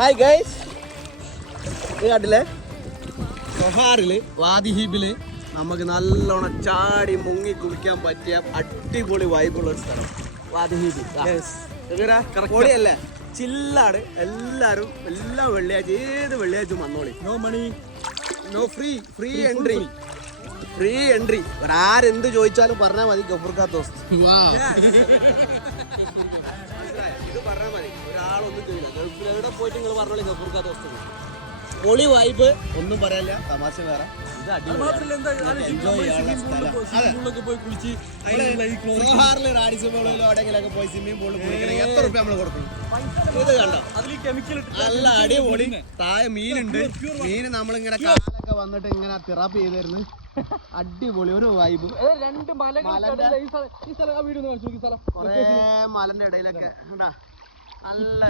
Hi guys, കണ്ടില്ലേ സൊഹാറില് വാദിഹീബില് നമുക്ക് നല്ലോണം ചാടി മുങ്ങി കുളിക്കാൻ പറ്റിയ അടിപൊളി വൈബുള്ള ഒരു സ്ഥലം വാദിഹീബ്. പൊളിയല്ലേ, ചില്ലാണ്. എല്ലാരും എല്ലാ വെള്ളിയാഴ്ച ഏത് വെള്ളിയാഴ്ച വന്നോളി. No money, no free entry. Free entry. ആരെന്ത് ചോദിച്ചാലും പറഞ്ഞാൽ മതി ഗഫൂർക്ക ദോസ്ത്. ഇത് പറഞ്ഞാൽ മതി, ഒരാളൊന്നും ചെയ്യില്ല. ഗൾഫിൽ എവിടെ പോയിട്ട് നിങ്ങൾ പറഞ്ഞോളി ഗഫൂർക്ക ദോസ്ത്. പൊളി വൈബ്, ഒന്നും പറയാനില്ല. തമാശ വേറെ. പോയി സ്വിമ്മിംഗ് പൂളിൽ കുളിക്കണമെങ്കിൽ എത്ര റുപ്യ നമ്മൾ കൊടുക്കണം? ഇത് കണ്ടോ, നല്ല അടിപൊളി. താഴെ മീനുണ്ട്. മീന് നമ്മളിങ്ങനെ കാലൊക്കെ വന്നിട്ട് ഇങ്ങനെ തിറാപ്പ് ചെയ്ത് തരുന്നു. അടിപൊളി ഒരു വൈബ്. രണ്ട് മലന്റെ ഇടയിലൊക്കെ നല്ല